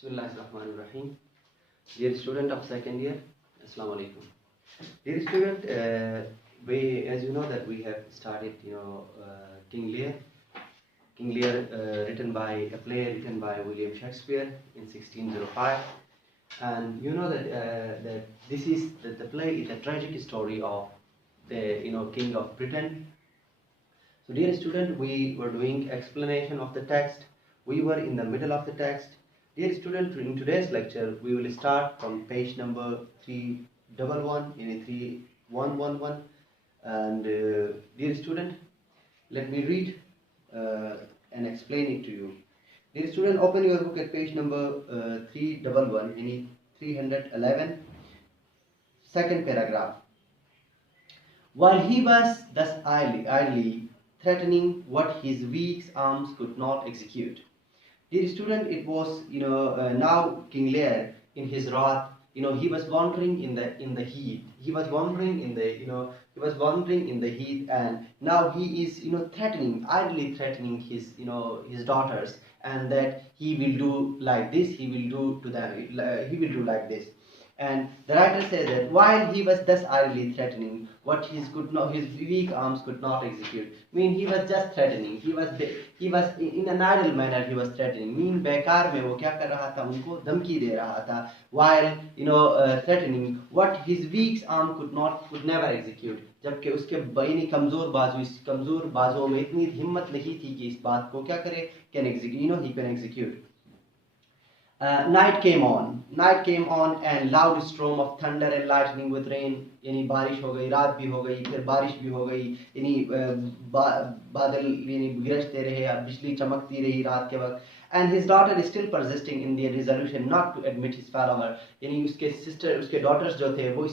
Bismillahirrahmanirrahim. Dear student of second year, Assalamu alaikum. Dear student, as you know that we have started, King Lear. King Lear, written by a play written by William Shakespeare in 1605, and you know that this is the play is a tragic story of the King of Britain. So, dear student, we were doing explanation of the text. We were in the middle of the text. Dear student, in today's lecture, we will start from page number 311 in 3111. And dear student, let me read and explain it to you. Dear student, open your book at page number 311 in 311, second paragraph. While he was thus idly threatening what his weak arms could not execute. Dear student, it was now King Lear in his wrath. He was wandering in the heat. He was wandering in the heat, and now he is idly threatening his daughters, and that he will do like this. He will do to them. He will do like this. And the writer says that while he was thus idly threatening what his weak arms could not execute. He was just threatening. He was in an idle manner. He was threatening. बेकार में वो क्या कर रहा था? उनको धमकी दे रहा था. While threatening what his weak arm could never execute. जबकि उसके कमजोर बाजों में इतनी हिम्मत नहीं थी कि इस बात को क्या करे? He can execute. Night came on and loud storm of thunder and lightning with rain. बारिश हो गई, रात भी हो गई, फिर बारिश भी हो गई. बादल गरजते रहे, बिजली चमकती रही रात के वक्त. And his daughter is still persisting in their resolution not to admit his follower. उसके daughters जो थे वो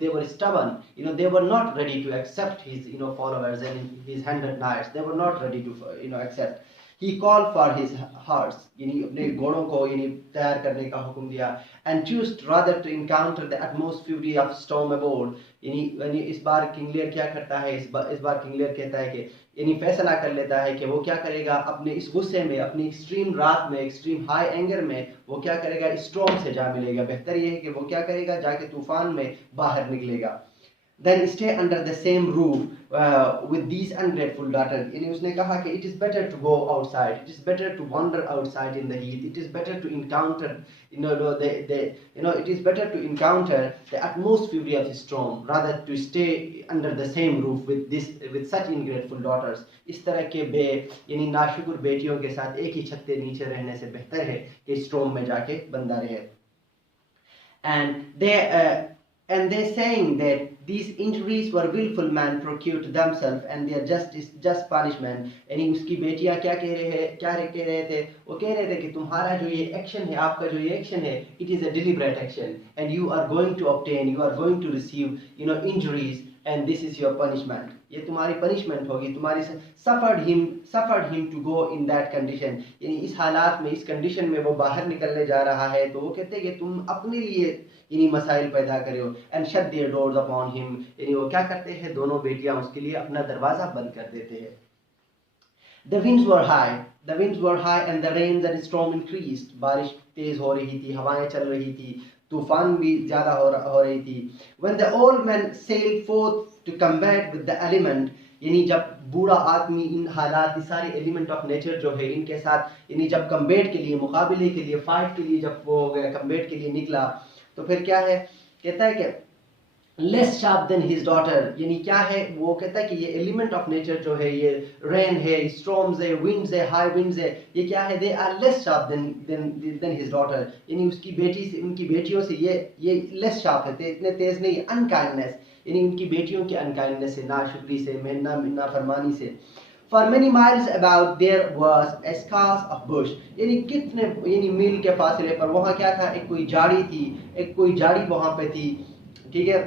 they were stubborn. They were not ready to accept his followers and his hundred knights. They were not ready to accept. He called for his horse, अपने घोड़ों को तैयार करने का हुक्म दिया, and chose rather to encounter the utmost fury of storm aboard. इस बार King Lear क्या करता है? इस बार किंग लियर कहता है कि फैसला कर लेता है कि वो क्या करेगा अपने इस गुस्से में, अपनी एक्सट्रीम रात में, एक्सट्रीम हाई एंगर में वो क्या करेगा? स्टॉर्म से जा मिलेगा. बेहतर ये है कि वो क्या करेगा? जाके तूफान में बाहर निकलेगा. Then stay under the same roof with these ungrateful daughters. उसने कहा कि it is better to go outside. It is better to wander outside in the heat. It is better to encounter, it is better to encounter the utmost fury of the storm rather to stay under the same roof with such ungrateful daughters. इस तरह के नाशुक्र बेटियों के साथ एक ही छत के नीचे रहने से बेहतर है कि स्टॉर्म में जाके बंदा रहे. And they saying that these injuries were willful man procured to themselves and their just punishment. उसकी बेटियां क्या कह रहे थे? वो कह रहे थे कि तुम्हारा जो ये एक्शन है, आपका जो ये एक्शन है, it is a deliberate action and you are going to receive injuries and this is your punishment. ये तुम्हारी punishment होगी. तुम्हारी suffered him to go in that condition. इस हालात में, इस condition में वो बाहर निकलने जा रहा है, तो वो कहते हैं कि तुम अपने लिए मसाइल पैदा करो. And shut their doors upon him. वो क्या करते हैं? दोनों बेटियां उसके लिए अपना दरवाजा बंद कर देते हैं. The winds were high and the rains and storm increased. बारिश तेज हो रही थी, हवाएं चल रही थी, तूफान भी ज्यादा हो रही थी. When the old men sailed forth to combat with the element, जब बूढ़ा आदमी इन हालात, इस सारे एलिमेंट ऑफ नेचर जो है इनके साथ जब कम्बेट के लिए, मुकाबले के लिए, फाइट के लिए जब वो हो गया, कम्बेट के लिए निकला, तो फिर क्या है? कहता है कि less sharp than his daughter. क्या है? वो कहता है कि ये एलिमेंट ऑफ नेचर जो है, ये रेन है, स्टॉर्म्स है, विंड्स है, हाई विंड्स है, ये क्या है? They are less sharp than his daughter. उनकी बेटियों से ये लेस शार्प है, इतने तेज नहीं. अनकाइंडनेस, उनकी बेटियों की अनकाइंडनेस से, नाशुक्री से, नाफरमानी से. For many miles about there was a scarce of bush. कितने मील के फासले पर वहाँ क्या था? एक कोई झाड़ी वहाँ पे थी. ठीक है?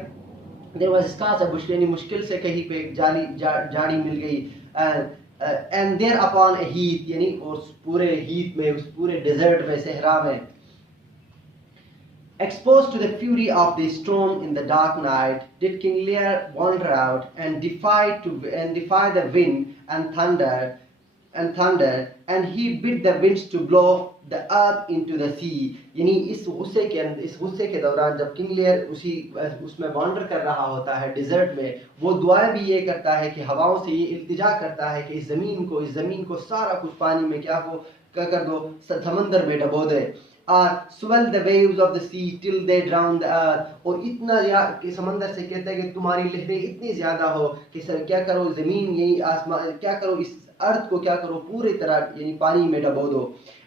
There was a scarce of bush. मुश्किल से कहीं पे झाड़ी मिल गई. And there upon a heath, उस पूरे heath में, उस पूरे desert में, सहरा में, exposed to the fury of the storm in the dark night, did King Lear wander out and defy the wind and thunder, and he bid the winds to blow the earth into the sea। यानी इस गुस्से के दौरान जब King Lear उसमें wander कर रहा होता है डिजर्ट में, वो दुआएं भी ये करता है कि हवाओं से ये इल्तिजा करता है कि इस ज़मीन को सारा कुछ पानी में क्या कर दो, समंदर में डबो दे। swell the waves of the sea till they drown the earth। और इतना कि समंदर से कहता है कि तुम्हारी लहरें इतनी ज्यादा हो कि सर क्या करो, जमीन यही आसमान क्या करो, इस अर्थ को क्या करो, पूरी तरह यानी पानी में डबो दो।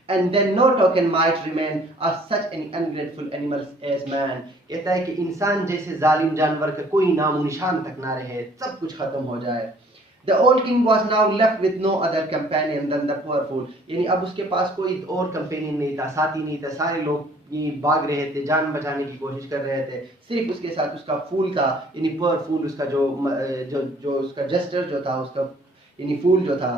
And then no token might remain of such an ungrateful animals as man। कहता है कि इंसान जैसे जालिम जानवर का कोई नामो निशान तक ना रहे, सब कुछ खत्म हो जाए। The old king was now left with no other companion than the poor fool। यानी अब उसके पास कोई और कंपेनियन नहीं था, साथी नहीं था, सारे लोग ये भाग रहे थे, जान बचाने की कोशिश कर रहे थे, सिर्फ उसके साथ उसका फूल था, यानी पुअर फूल, उसका जो उसका जेस्टर जो था, उसका यानी फूल जो था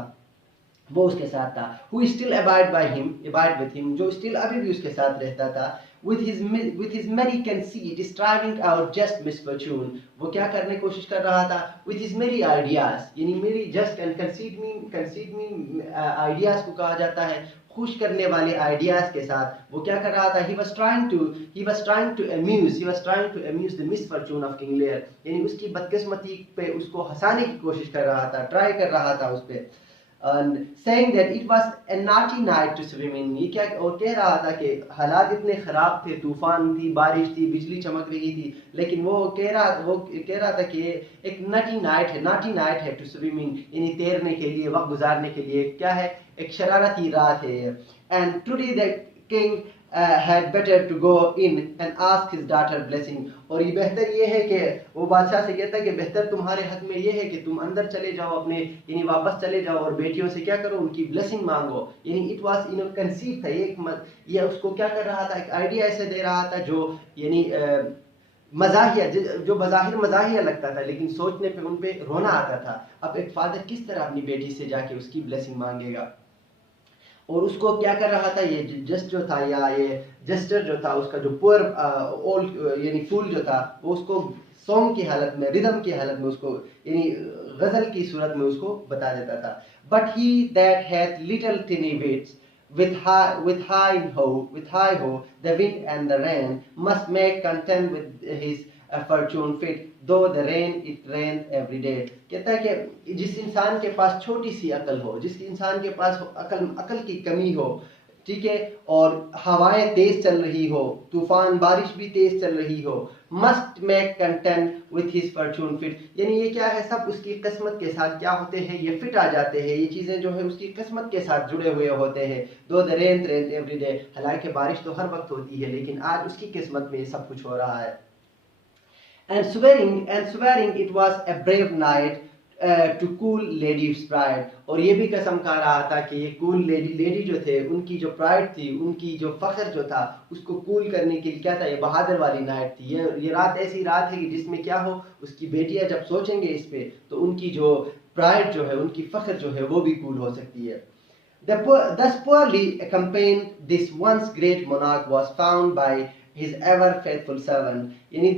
वो उसके साथ था। Who still abide with him, जो still अभी भी उसके साथ रहता था। With his merry conceit striving out just misfortune। वो क्या करने की कोशिश कर रहा था? With his merry ideas, यानी merry just and conceit mean ideas को कहा जाता है खुश करने वाले आइडियाज के साथ वो क्या कर रहा था? He was trying to amuse the misfortune of King Lear। यानी उसकी बदकिस्मती पे उसको हंसाने की कोशिश कर रहा था, ट्राई कर रहा था उस पे। saying that it was a naughty night to swim in। ये क्या और कह रहा था कि हालात इतने खराब थे, तूफान थी, बारिश थी, बिजली चमक रही थी, लेकिन वो कह रहा था कि एक naughty night है to swim in, यानी तैरने के लिए, वक्त गुजारने के लिए क्या है, एक शरारती रात है। And today the king had better to go in and ask his daughter blessing। और ये बेहतर ये है कि वो बादशाह से कहता है कि बेहतर तुम्हारे हक में ये है कि तुम अंदर चले जाओ अपने, यानी वापस चले जाओ और बेटियों से क्या करो, उनकी ब्लेसिंग मांगो। यानी इट वाज कंसीव था ये उसको क्या कर रहा था, एक आइडिया ऐसे दे रहा था जो यानी मजाहिया, जो बज़ाहिर मजाहिया लगता था, लेकिन सोचने पे उन पे रोना आता था। अब एक फादर किस तरह अपनी बेटी से जाके उसकी ब्लेसिंग मांगेगा? और उसको क्या कर रहा था, ये जस्ट जो था या ये जेस्टर जो था, उसका जो पुअर ओल्ड यानी फूल जो था, वो उसको सॉन्ग की हालत में, रिदम की हालत में उसको यानी गजल की सूरत में उसको बता देता था। But he that hath little tiny wits with high ho the wind and the rain must make content with his fortune fit though the rain it rains every day। कहता है कि जिस इंसान के पास छोटी सी अकल हो, जिस इंसान के पास अकल की कमी हो, ठीक है, और हवाएं तेज चल रही हो, तूफान बारिश भी तेज चल रही हो, must make content with his Fortune fit. यानी ये क्या है, सब उसकी किस्मत के साथ क्या होते हैं, ये फिट आ जाते हैं, ये चीजें जो है उसकी किस्मत के साथ जुड़े हुए होते हैं। दो द रेन एवरी डे, हालांकि बारिश तो हर वक्त होती है, लेकिन आज उसकी किस्मत में ये सब कुछ हो रहा है। And swearing it was a brave night to cool lady's pride। और ये भी कसम खा रहा था कि ये कूल लेडी जो थे, उनकी जो प्राइड थी, उनकी जो फख्र जो था, उसको कूल करने के लिए क्या था, ये बहादुर वाली नाइट थी। ये रात ऐसी रात है कि जिसमें क्या हो, उसकी बेटियां जब सोचेंगे इस पे, तो उनकी जो प्राइड जो है, उनकी फख्र जो है, वो भी कूल हो सकती है। Thus poorly accompanied this once great monarch was found by his ever faithful servant। यानी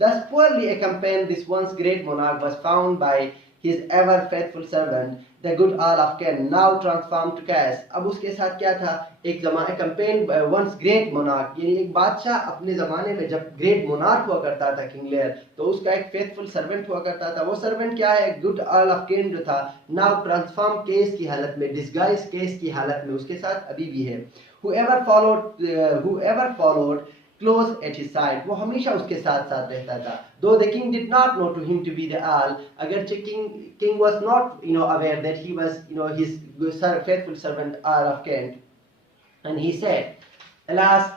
thus poorly accompanied this once great monarch was found by his ever faithful servant the good Earl of Kent now transformed to Cass। अब उसके साथ क्या था, एक जमाने accompanied by once great monarch, यानी एक बादशाह अपने जमाने में जब ग्रेट मोनार्क हुआ करता था किंग लेयर, तो उसका एक फेथफुल सर्वेंट हुआ करता था। वो सर्वेंट क्या है, गुड अर्ल ऑफ केंट जो था, नाउ ट्रांसफॉर्म केस की हालत में, डिस्गाइज केस की हालत में उसके साथ अभी भी है। whoever followed close at his side, वो हमेशा उसके साथ साथ रहता था। Though the king did not know to him to be the earl, अगरचे king was not aware that he was his faithful servant Earl of Kent, and he said, alas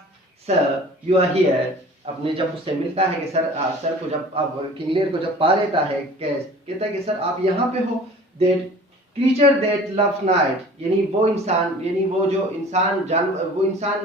sir, you are here। अपने जब उससे मिलता है कि sir को जब अब किंग लेयर को जब पा लेता है, कहता है कि सर आप यहाँ पे हो। that creature that love night, यानी वो इंसान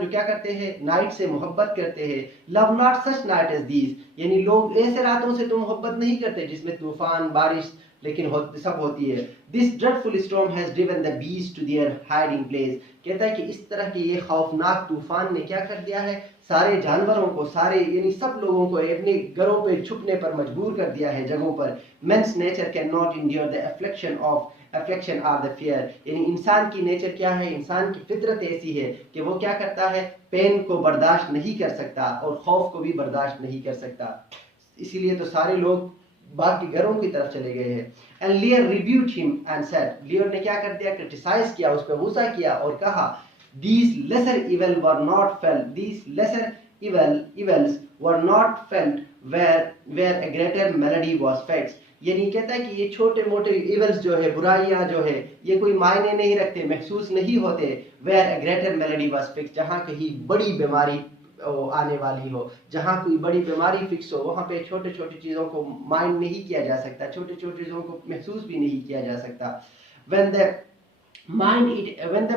जो क्या करते हैं, नाइट से मोहब्बत करते हैं। love not such night as these, यानी लोग ऐसे रातों से तो मोहब्बत नहीं करते जिसमें तूफान बारिश लेकिन सब होती है। this dreadful storm has driven the beasts to their hiding place। कहता है कि इस तरह के ये खौफनाक तूफान ने क्या कर दिया है, सारे जानवरों को, यानी सब लोगों को अपने घरों पे छुपने पर मजबूर कर दिया है, जगहों पर। men's nature cannot endure the affliction of affection or the fear। यानी इंसान की नेचर क्या है, इंसान की फितरत ऐसी है कि वो क्या करता है, पेन को बर्दाश्त नहीं कर सकता और खौफ को भी बर्दाश्त नहीं कर सकता। इसीलिए तो सारे लोग बाकी घरों की तरफ चले गए हैं। And लियर rebut him and said, लियर ने क्या कर दिया, क्रिटिसाइज किया, उस पर गुस्सा किया और कहा, these lesser evil were not felt, these lesser evils were not felt where a greater melody was fixed। यानी कहता है कि ये छोटे मोटे इवल्स जो है, बुराइयां जो है, ये कोई मायने नहीं रखते, महसूस नहीं होते। where a greater melody was fixed, जहाँ कहीं बड़ी बीमारी आने वाली हो, जहाँ कोई बड़ी बीमारी फिक्स हो, वहाँ पे छोटे छोटे चीज़ों को माइंड नहीं किया जा सकता, छोटे छोटे चीज़ों को महसूस भी नहीं किया जा सकता। when the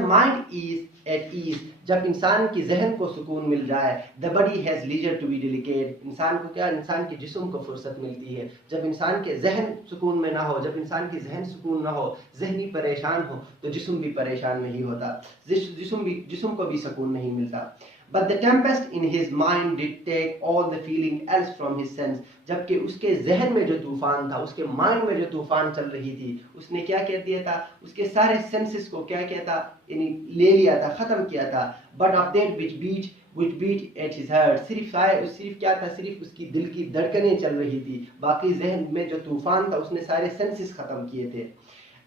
mind is at ease, जब इंसान की जहन को सुकून मिल जाए, the body has leisure to be delicate, इंसान को क्या, इंसान के जिस्म को फुर्सत मिलती है। जब इंसान के जहन सुकून में ना हो, जब इंसान की जहन सुकून ना हो, जहनी परेशान हो, तो जिस्म भी परेशान नहीं होता, जिस्म को भी सुकून नहीं मिलता। But the tempest in his mind did take all the feeling else from his sense, जबकि उसके जहन में जो तूफान था, उसके माइंड में जो तूफान चल रही थी, उसने क्या कह दिया था, उसके सारे सेंसेस को क्या किया था, यानी ले लिया था, खत्म किया था। But of that which beat at his heart, सिर्फ क्या था, सिर्फ उसकी दिल की धड़कनें चल रही थी, बाकी जहन में जो तूफान था उसने सारे सेंसेस खत्म किए थे।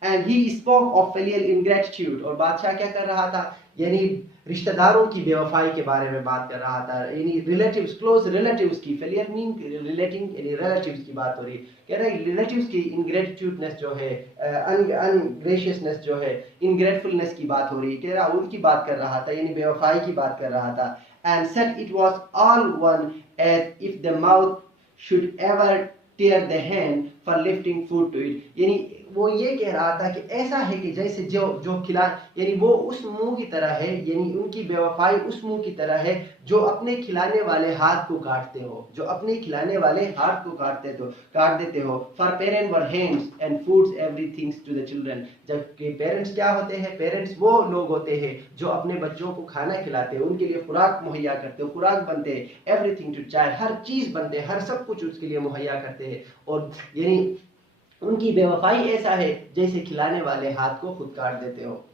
And he spoke of filial ingratitude, और बादशाह क्या कर रहा था, यानी रिश्तेदारों की बेवफाई के बारे में बात कर रहा था, यानी रिलेटिव्स, क्लोज रिलेटिव्स की, फेलियर मीन रिलेटिंग, यानी रिलेटिव्स की बात हो रही, कह रहा है रिलेटिव्स की इनग्रेटिट्यूडनेस जो है, अनग्रेशियसनेस जो है, इनग्रेटफुलनेस की बात हो रही, कह रहा उनकी बात कर रहा था, यानी बेवफाई की बात कर रहा था। And said it was all one as if the mouth should ever tear the hand for lifting food to it, यानी वो ये कह रहा था कि ऐसा है कि जैसे जो खिला, यानी वो उस मुंह की तरह है, यानी उनकी बेवफाई उस मुंह की तरह है जो अपने खिलाने वाले हाथ को काटते हो, जो अपने खिलाने वाले हाथ को काट देते हो। For parent were hands and foods everything to the children, जबकि पेरेंट्स क्या होते हैं, पेरेंट्स वो लोग होते हैं जो अपने बच्चों को खाना खिलाते हैं, उनके लिए खुराक मुहैया करते हैं, खुराक बनते हैं, एवरीथिंग टू चाइल्ड, हर चीज बनते हैं, हर सब कुछ उसके लिए मुहैया करते हैं। और यानी उनकी बेवफाई ऐसा है जैसे खिलाने वाले हाथ को खुद काट देते हो।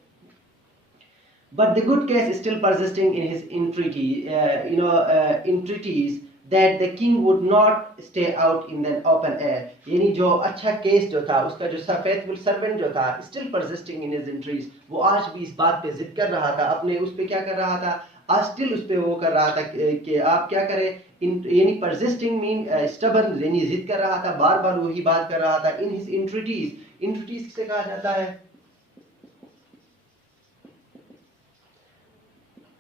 But the good case is still persisting in his entreaties that the king would not stay out in the open air, यानी जो अच्छा केस जो था, उसका जो फेथफुल सर्वेंट जो था, still persisting in his entreaties, वो आज भी इस बात पे जिद कर रहा था, अपने उस पे क्या कर रहा था, आज स्टिल उस पे वो कर रहा था कि आप क्या करें, यानी परसिस्टिंग मीन स्टबर्न, यानी जिद कर रहा था, बार बार वही बात कर रहा था। इन हिज इंट्रीटीज किसे कहा जाता है,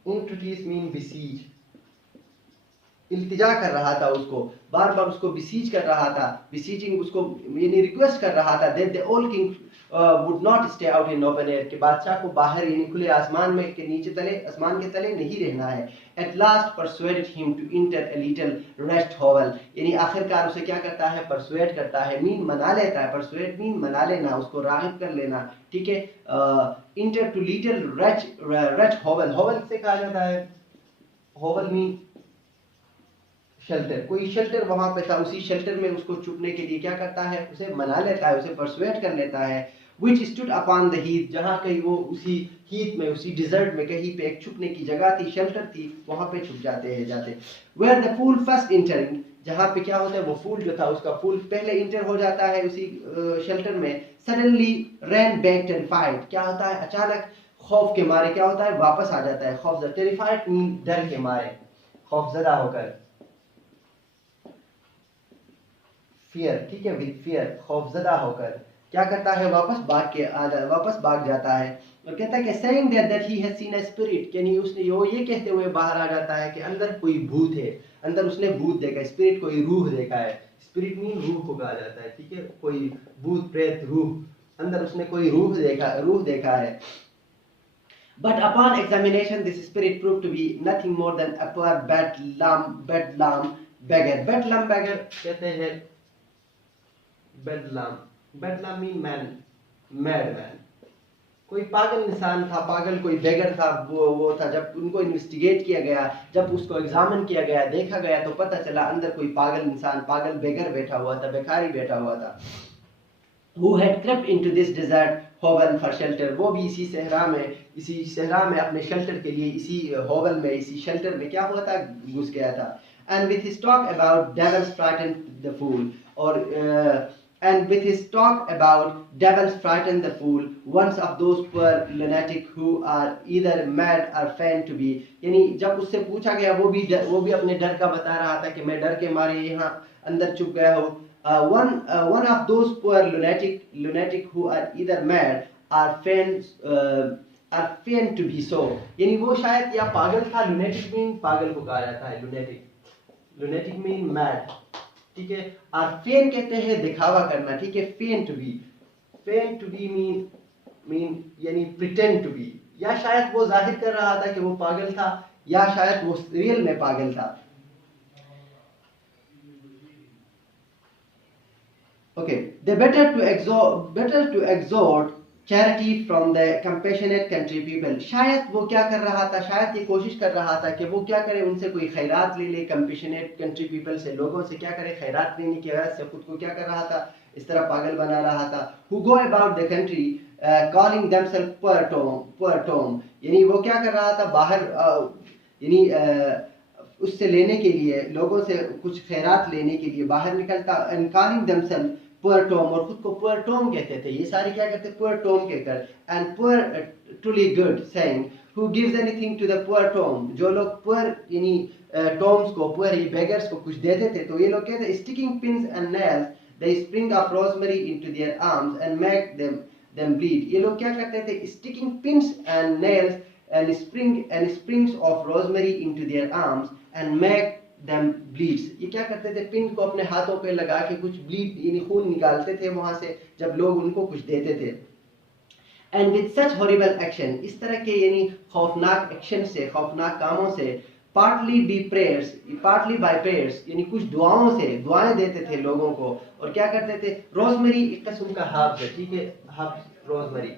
इंट्रीटीज मीन बिसीज, इल्तिजा कर रहा था उसको, बार बार उसको बिसीज कर रहा था, बिसीजिंग उसको यानी रिक्वेस्ट कर रहा था, that the old king would not stay out in open air, के बादशाह को बाहर यानी खुले आसमान में के नीचे तले, आसमान के तले नहीं रहना है। At last persuaded him to enter a little rest hovel, यानी आखिरकार उसे क्या करता है, परसुएड करता है, मीन मना लेता है, परसुएड मीन मना लेना, उसको राग़िब कर लेना, ठीक है। इंटर टू लिटिल रेस्ट होवल, होवल से कहा जाता है, होवल मीन शेल्टर, कोई शेल्टर वहां पे था, उसी शेल्टर में उसको छुपने के लिए क्या करता है, उसे मना लेता है, उसे परसुएड कर लेता है। which stood upon the heath, जहाँ कहीं वो उसी हीथ में, उसी डिजर्ट में कहीं पे एक छुपने की जगह थी, शेल्टर थी, वहां पे छुप जाते। where the fool first entering, जहाँ पे क्या होता है, वो फूल जो था उसका फूल पहले इंटर हो जाता है उसी शेल्टर में, suddenly ran back terrified, क्या होता है, अचानक खौफ के मारे क्या होता है, वापस आ जाता है, खौफ, terrified मीन डर के मारे, खौफजदा होकर, फियर, ठीक है, विद फियर, खौफजदा होकर क्या करता है, वापस भाग जाता है। और कहता है कि saying that he has seen a spirit, यानी उसने ये कहते हुए बाहर आ जाता है कि अंदर कोई भूत है, अंदर उसने भूत देखा, स्पिरिट कोई रूह देखा है, स्पिरिट मीन रूह को कहा जाता है, ठीक है, कोई भूत प्रेत रूह, अंदर उसने कोई रूह देखा है। But upon examination this spirit proved to be nothing more than a poor bedlam beggar, bedlam beggar कहते हैं, bedlam mean man, madman, कोई पागल इंसान था, पागल कोई बेगर था, वो था। जब उनको इन्वेस्टिगेट किया गया, जब उसको एग्जामिन किया गया, देखा गया, तो पता चला अंदर कोई पागल इंसान, पागल बेगर बैठा हुआ था, बेकारी बैठा हुआ था। who had crept into this desert hovel for shelter, वो भी इसी सहरा में अपने शेल्टर के लिए इसी होवल में, इसी शेल्टर में क्या हुआ था, घुस गया था. And with his talk about devils frightened the fool, और and with his talk about devils frighten the fool, once of those poor lunatic who are either mad or feigned to be, यानी जब उससे पूछा गया वो भी अपने डर का बता रहा था कि मैं डर के मारे यहाँ अंदर छुप गया हूँ. One of those poor lunatic who are either mad or feigned to be so, यानी वो शायद या पागल था. lunatic मीन पागल को कहा जाता है, lunatic मीन mad, ठीक है. और फेन कहते हैं दिखावा करना, ठीक है. फेन टू बी मीन यानी प्रिटेंड टू बी, या शायद वो जाहिर कर रहा था कि वो पागल था, या शायद वो रियल में पागल था. Okay, they better to exhort charity from the compassionate country people. शायद वो क्या कर रहा था, शायद ये कोशिश कर रहा था कि वो क्या करे, उनसे कोई खैरात ले ले. compassionate country people से, लोगों से क्या करे, खैरात लेने की गरज से खुद को क्या कर रहा था, इस तरह पागल बना रहा था. who go about the country calling themselves poor Tom, यानी वो क्या कर रहा था, बाहर यानी उससे लेने के लिए, लोगों से कुछ खैरात लेने के लिए बाहर निकलता. and calling themselves poor Tom, और खुद को poor Tom कहते थे. ये सारे क्या कहते, poor Tom कहकर. and poor truly good saying, who gives anything to the poor Tom, जो लोग poor यानी Toms को, poor beggars को कुछ देते थे, तो ये लोग कहते, sticking pins and nails they spring of rosemary into their arms and make them bleed. ये लोग क्या करते थे, sticking pins and nails and springs of rosemary into their arms and make them bleeds. ये क्या करते थे, पिन को अपने हाथों पे लगा के कुछ ब्लीड यानी खून निकालते थे वहां से जब लोग उनको कुछ देते थे. and with such horrible action, इस तरह के यानी खौफनाक एक्शन से, खौफनाक कामों से, partly by prayers यानी कुछ दुआओं से, दुआएं देते थे लोगों को. और क्या करते थे, रोजमेरी एक किस्म का हर्ब है, ठीक है. हर्ब रोजमेरी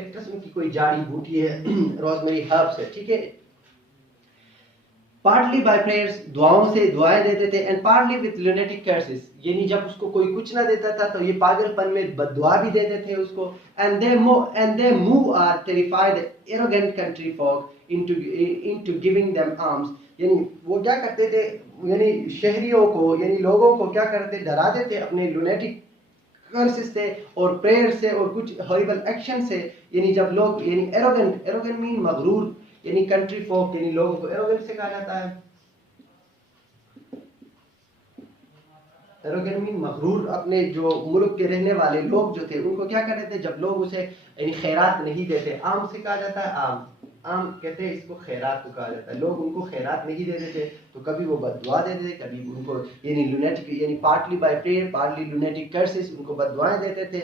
एक किस्म की कोई जड़ी बूटी है, रोजमेरी हर्ब है, ठीक है. partly by prayers, दुआओं से दुआएं देते थे. and partly with lunatic curses, यानी जब उसको कोई कुछ ना देता था तो ये पागलपन में बददुआ भी देते थे उसको. and they move or terrify the arrogant country folk into giving them alms, यानी वो क्या करते थे, यानी शहरियों को, यानी लोगों को क्या करते, डराते थे अपने lunatic कर्सेस से और प्रेयर से और कुछ हॉरिबल एक्शन से. यानी जब लोग यानी एरोगेंट मीन मगरूर, यानी कंट्री फोक, यानी लोगों को एरोगेंट से कहा जाता है. एरोगेंट मीन मगरूर, अपने जो मुल्क के रहने वाले लोग जो थे उनको क्या कर रहे थे, जब लोग उसे यानी खैरात नहीं देते. आम से कहा जाता है, आम कहते हैं इसको, खैरात को कहा जाता है. लोग उनको खैरात नहीं देते थे तो कभी वो बददुआ देते थे, कभी उनको यानी लुनेटिक यानी partly bye prayer partly lunatic curses, उनको बददुआएं देते थे.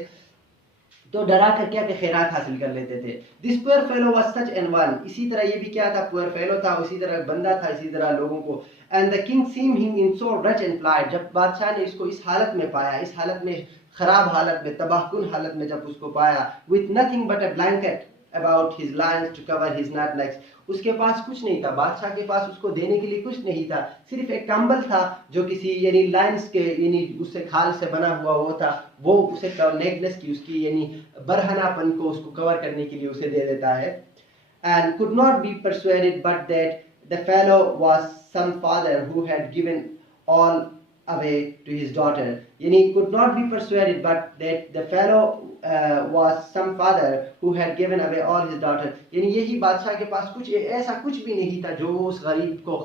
तो डरा कर क्या खैरात हासिल कर लेते थे. This poor fellow was such an one, इसी तरह ये भी क्या था, पुअर फेलो था, उसी तरह बंदा था, इसी तरह लोगों को. And the king seem him in sorrow and plight, जब बादशाह ने इसको इस हालत में पाया, इस हालत में, खराब हालत में, तबाहकुन हालत में जब उसको पाया, with nothing but a blanket about his lions to cover his night legs, उसके पास कुछ नहीं था, बादशाह के पास उसको देने के लिए कुछ नहीं था, सिर्फ एक कंबल था जो किसी यानी लायंस के यानी उससे खाल से बना हुआ वो था, वो उसे नेकनेस की उसकी यानी बरहनापन को उसको कवर करने के लिए उसे दे देता है. and could not be persuaded but that the fellow was some father who had given all away to his daughter, यानी could not be persuaded but that the fellow was some father who had given away all his daughter, यानी यही बादशाह के पास कुछ ऐसा कुछ भी नहीं था जो उस गरीब को,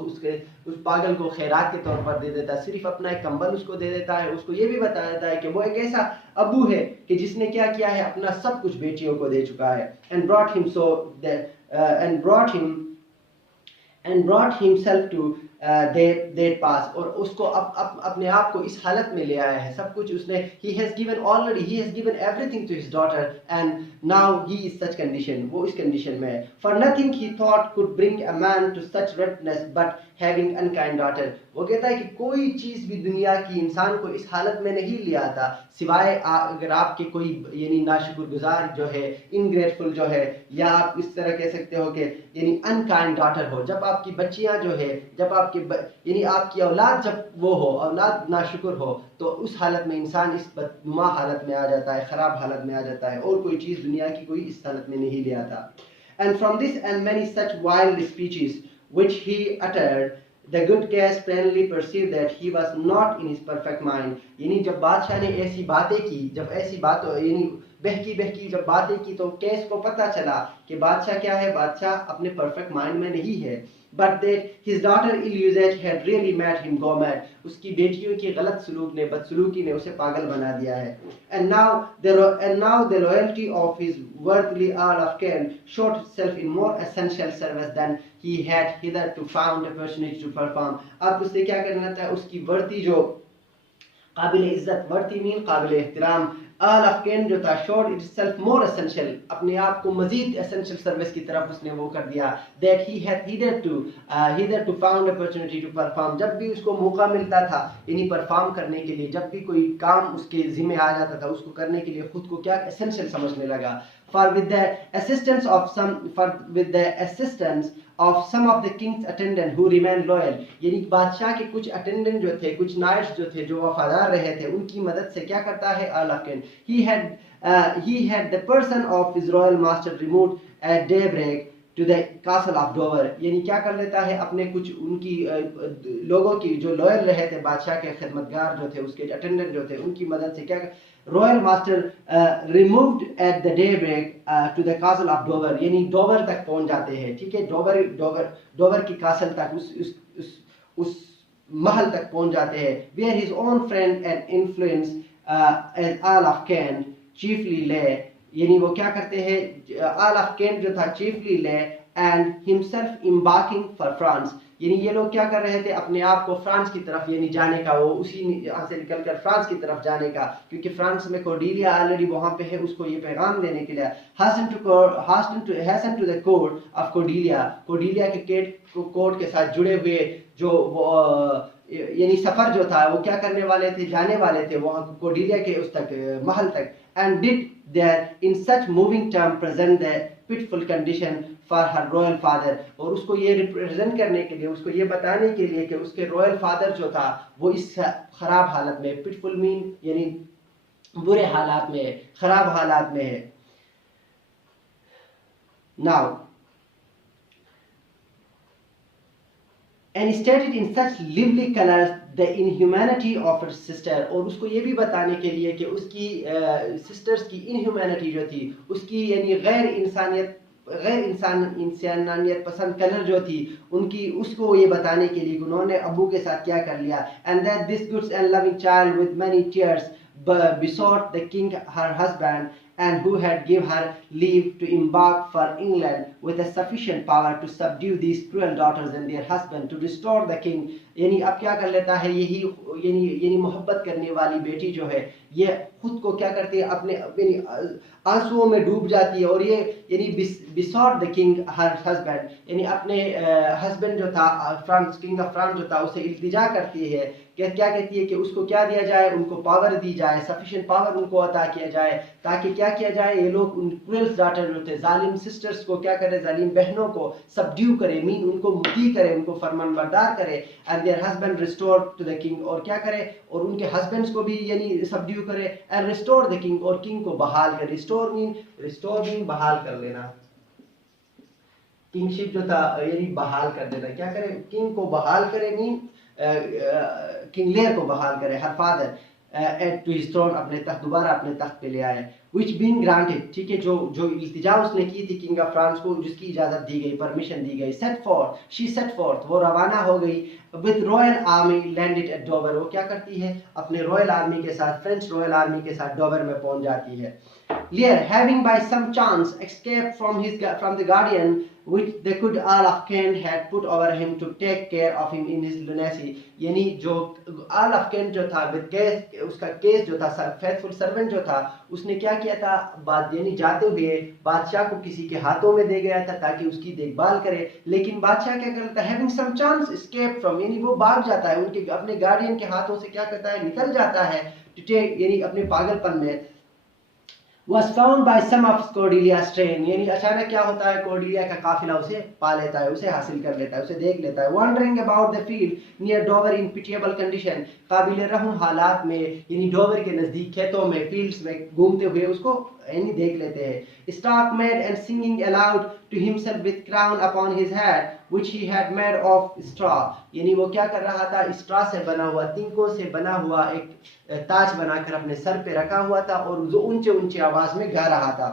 उस पागल को खैरात के तौर पर दे देता. सिर्फ अपना एक कंबल उसको दे देता है, उसको ये भी बता देता है कि वो एक ऐसा अबू है कि जिसने क्या किया है, अपना सब कुछ बेटियों को दे चुका है. and brought himself to that pass, और उसको अपने आप को इस हालत में ले आया है, सब कुछ उसने, he has given everything to his daughter and now he is such condition, वो इस condition में है. for nothing he thought could bring a man to such wretchedness but having unkind daughter, वो कहता है कि कोई चीज भी दुनिया की इंसान को इस हालत में नहीं ले आता सिवाय अगर आपके कोई यानी नाशुक्रगुजार जो है, इनग्रेटफुल जो है, या आप इस तरह कह सकते हो कि यानी अनकाइंड डॉटर हो. जब आपकी बच्चियां जो है, जब यानी आपकी औलाद जब वो हो, औलाद नाशुक्र हो, तो उस हालत में इंसान इस बदनुमा हालत में आ जाता है, ख़राब हालत में आ जाता है, और कोई चीज़ दुनिया की कोई इस हालत में नहीं ले आता. And from this and many such wild speeches which he uttered, the good Qais plainly perceived that he was not in his perfect mind. यानी जब बादशाह ने ऐसी बातें की, जब ऐसी बात यानी बहकी जब बातें की, तो कैस को पता चला कि बादशाह क्या है, बादशाह अपने परफेक्ट माइंड में नहीं है. But that his daughter ill usage had really made him go mad. उसकी बेटियों की गलत सलूक ने, बदसलूकी ने उसे पागल बना दिया है. And now the loyalty of his worldly Earl of Kent showed itself in more essential service than he had hitherto found opportunity to perform. अब उसने क्या करना था, उसकी वर्ती जो काबिल इज्जत, वर्ती मीन काबिल एहतराम, Earl of Kent जो था, showed itself more essential, अपने आप को मजीद essential service की तरफ उसने वो कर दिया, that he had hitherto found opportunity to perform. जब भी उसको मौका मिलता था यानी परफॉर्म करने के लिए, जब भी कोई काम उसके जिम्मे आ जाता था, उसको करने के लिए खुद को क्या essential समझने लगा. With the assistance of some of the king's attendants who remained loyal, यानी बादशाह के कुछ अटेंडेंट जो थे, कुछ नाइट्स जो थे, जो वफादार रहे थे, उनकी मदद से क्या करता है Earl of Kent. He had the person of his royal master removed at daybreak to the castle of Dover. यानी क्या कर लेता है, अपने कुछ उनकी लोगों की जो लॉयल रहे थे, बादशाह के खिदमतगार जो थे, उसके अटेंडेंट जो थे, उनकी मदद से क्या royal master removed at the daybreak to the castle of Dover, यानी डोवर तक पहुंच जाते हैं. ठीक है, डोवर की कासल तक, उस महल तक पहुंच जाते हैं. Where his own friend and influence as Earl of Kent chiefly lay, यानी वो क्या करते हैं, Earl of Kent जो था chiefly lay and himself embarking for France, यानी ये लोग क्या कर रहे थे, अपने आप को फ्रांस की तरफ यानी जाने का, वो उसी यहाँ से निकलकर फ्रांस की तरफ जाने का, क्योंकि फ्रांस में कोर्डेलिया ऑलरेडी वहाँ पे है, उसको ये पैगाम देने के लिए hasten to the court of Cordelia के कोर्ट के साथ जुड़े हुए जो यानी सफर जो था, वो क्या करने वाले थे, जाने वाले थे वहाँ कोर्डेलिया के उस तक महल तक. And did there in such moving term present the pitiful condition for her royal father, और उसको ये रिप्रेजेंट करने के लिए, उसको ये बताने के लिए कि उसके रॉयल फादर जो था वो इस खराब हालत में, पिटफुल मीन यानी बुरे हालात में, खराब हालात में है. Now and stated in such lively colors the inhumanity of her sister, और उसको ये भी बताने के लिए कि उसकी सिस्टर्स की इनह्यूमैनिटी जो थी, उसकी यानी गैर इंसानियत पसंद कलर जो थी उनकी, उसको ये बताने के लिए उन्होंने अबू के साथ क्या कर लिया. And that this good and loving child with many tears besought the king her husband, and who had given her leave to embark for England with a sufficient power to subdue these cruel daughters and their husband, to restore the king. यानी अब क्या कर लेता है, यही यानी मोहब्बत करने वाली बेटी जो है, ये खुद को क्या करती है, अपने यानी आंसुओं में डूब जाती है, और ये यानी besought the king her husband, यानी अपने हस्बैंड जो था फ्रांस, किंग ऑफ फ्रांस जो था, उसे इल्तिजा करती है, क्या कहती है कि उसको क्या दिया जाए, उनको पावर दी जाए, सफिशिएंट पावर उनको अता किया जाए, ताकि क्या किया जाए, ये लोग उन क्रूएल डॉटर जो थे, जालिम सिस्टर्स को क्या करे, जालिम बहनों को सबड्यू करे, मीन उनको मुती करे, उनको फरमानबरदार करे. And their husband restore to the king, और क्या करे, और उनके हस्बैंड्स को भी यानी सबड्यू करे. एंड रिस्टोर द किंग, और किंग को बहाल करे. रिस्टोर मीन बहाल कर लेना, किंगशिप जो था यानी बहाल कर देना. क्या करे, किंग को बहाल करे मीन किंग लेयर को बहाल करे, her father at to his throne, अपने तख्त दोबारा अपने तख्त पे ले आए. विच बीइंग ग्रांटेड, ठीक है, जो इल्तिजा उसने की थी किंग ऑफ फ्रांस को, जिसकी इजाजत दी गई, परमिशन दी गई. शी सेट फॉर्थ, वो रवाना हो गई. With royal army landed eight Dover, वो क्या करती है, अपने रॉयल आर्मी के साथ, फ्रेंच रॉयल आर्मी के साथ डोवर में पहुंच जाती है. Lear, having by some chance escaped from the guardian which the good Earl of Kent had put over him to take care of him in his lunacy, यानी जो Earl of Kent जो था with case, उसका case जो था, faithful servant जो था, उसने क्या किया था, यानी जाते हुए बादशाह को किसी के हाथों में दे गया था ताकि उसकी देखभाल करे. लेकिन बादशाह क्या करता है, having some chance escaped from, यानी वो भाग जाता है, उनके अपने गार्डियन के हाथों से क्या करता है, निकल जाता है, to take यानी अपने पागलपन में. was found by some of Cordelia's train, यानी अचानक क्या होता है, कॉर्डिलिया का काफिला उसे पा लेता है, उसे हासिल कर लेता है, उसे देख लेता है. Wandering about the field near Dover in pitiable condition, काबिल रहम हालात में, यानी डोवर के नजदीक खेतों में, फील्ड्स में घूमते हुए उसको यानी देख लेते हैं. Stark made and singing aloud to himself with crown upon his head which he had made of straw, यानी वो क्या कर रहा था, स्ट्रॉ से बना हुआ, तिनकों से बना हुआ एक ताज बनाकर अपने सर पे रखा हुआ था और जो ऊंचे ऊंचे आवाज में गा रहा था.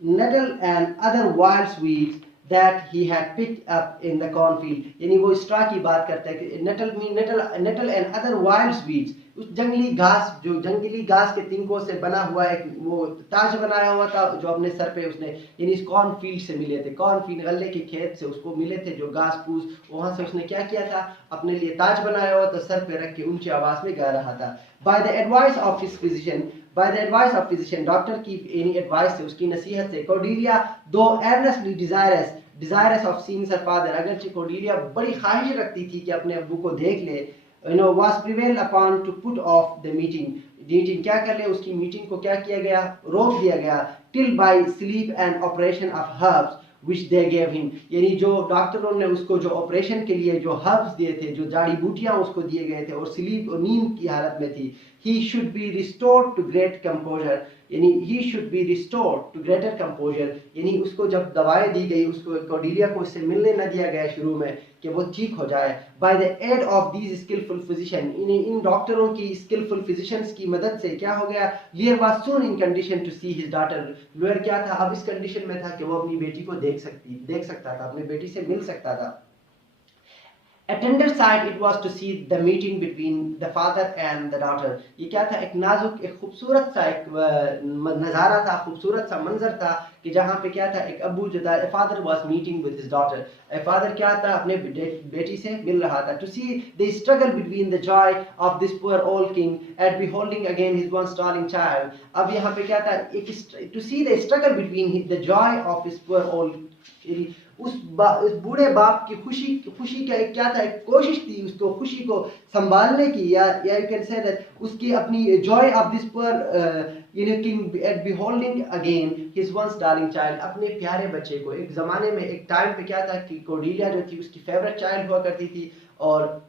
Nettle and other wild weeds that he had picked up in the cornfield, यानी वो स्ट्रॉ की बात करते हैं कि nettle and other wild weeds, उस जंगली घास, जो जंगली घास के तिनकों से बना हुआ एक वो ताज बनाया हुआ था जो अपने सर पे उसने यानी इस कॉर्नफील्ड से मिले थे, कॉर्नफील्ड गले के खेत से उसको मिले थे जो घास फूस, वहां से उसने क्या किया था, अपने लिए ताज बनाया हुआ था, सर पे रख के ऊंची आवाज में गा रहा था. By the advice of his physician, doctor की यानी एडवाइस से, उसकी नसीहत से, Cordelia though earnestly desirous of seeing her father, अगरचे कॉर्डेलिया बड़ी ख्वाहिश रखती थी कि अपने अब्बू को देख ले, was prevailed upon to put off the meeting, क्या कर ले, उसकी मीटिंग को क्या किया गया, रोक दिया गया, till by sleep and operation of herbs which they gave him, यानी जो डॉक्टरों ने उसको जो ऑपरेशन के लिए जो हर्ब्स दिए थे, जो जड़ी बूटियां उसको दिए गए थे, और स्लीप और नींद की हालत में थी. he should be restored to great composure, यानी he should be restored to greater composure, यानी उसको जब दवाएं दी गई, उसको कॉर्डेलिया को इससे मिलने न दिया गया शुरू में कि वो ठीक हो जाए. by the aid of these skillful physician, इन डॉक्टरों की skillful physicians की मदद से क्या हो गया, Lear was soon in condition to see his daughter, Lear क्या था, अब इस कंडीशन में था कि वो अपनी बेटी को देख सकता था, अपनी बेटी से मिल सकता था. A tender sight it was to see the meeting between the father and the daughter, ये क्या था, एक नाजुक, एक खूबसूरत सा एक नज़ारा था, खूबसूरत सा मंजर था कि जहाँ पे क्या था, एक अब्बू जो था, a father was meeting with his daughter, a father क्या था, अपने बेटी से मिल रहा था. To see the struggle between the joy of this poor old king at beholding again his once darling child, अब यहाँ पे क्या था, एक to see the struggle between the joy of his poor old, उस बूढ़े बाप की खुशी का एक क्या था, एक कोशिश थी उसको खुशी को संभालने की, या यू कैन से दैट उसकी अपनी joy of this poor king at beholding again his once darling child, अपने प्यारे बच्चे को. एक जमाने में एक टाइम पे क्या था कि कॉर्डेलिया जो थी उसकी फेवरेट चाइल्ड हुआ करती थी, और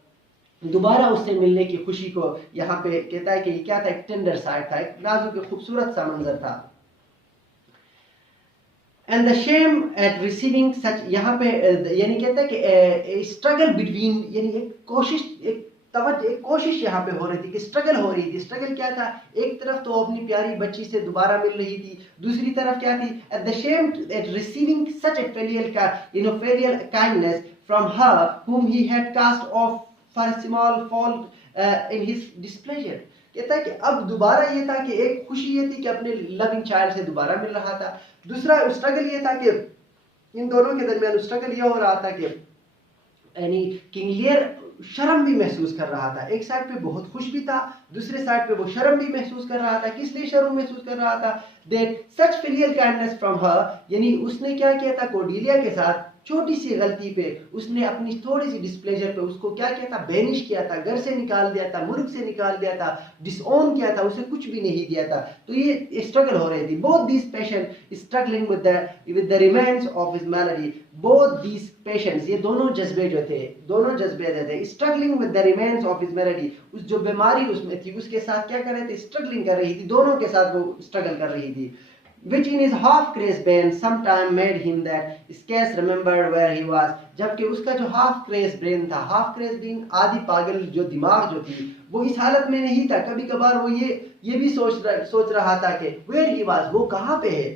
दोबारा उससे मिलने की खुशी को यहाँ पे कहता है कि क्या था, एक टेंडर साइड था, एक नाजुक खूबसूरत सा मंजर था. And the shame at receiving such, यहाँ पे यानी कहता है कि स्ट्रगल बिटवीन, यानी एक कोशिश यहाँ पे हो रही थी कि स्ट्रगल हो रही थी. स्ट्रगल क्या था, एक तरफ तो अपनी प्यारी बच्ची से दोबारा मिल रही थी, दूसरी तरफ क्या थी, at the shame at receiving such a filial kindness from her whom he had cast off for a small fault in his displeasure. कहता है कि अब दोबारा ये था कि एक खुशी ये थी कि अपने लविंग चाइल्ड से दोबारा मिल रहा था, दूसरा स्ट्रगल ये था कि इन दोनों के दरमियान स्ट्रगल ये हो रहा था कि यानी किंग लियर शर्म भी महसूस कर रहा था. एक साइड पे बहुत खुश भी था, दूसरे साइड पे वो शर्म भी महसूस कर रहा था. किस लिए शर्म महसूस कर रहा था, that such filial kindness from her, यानी उसने क्या किया था, कॉर्डेलिया के साथ छोटी सी गलती पे उसने अपनी थोड़ी सी डिस्प्लेजर पे उसको क्या किया था, बैनिश किया था, घर से निकाल दिया था, मुल्क से निकाल दिया था, डिसओन किया था, उसे कुछ भी नहीं दिया था. तो ये स्ट्रगल हो रही थी. Both these patient struggling with the remains of his melody, both these patients, ये दोनों जज्बे जो थे struggling with the remains of his melody, उस जो बीमारी उसमें थी उसके साथ क्या कर रहे थे, स्ट्रगलिंग कर रही थी, दोनों के साथ वो स्ट्रगल कर रही थी. Which in his half-crazed brain sometime made him that scarce remembered where he was, जबकि उसका जो half-crazed brain था, half-crazed brain आधी पागल जो दिमाग जो थी, वो इस हालत में नहीं था. कभी कभार वो ये भी सोच रहा था कि where he was, वो कहाँ पे है,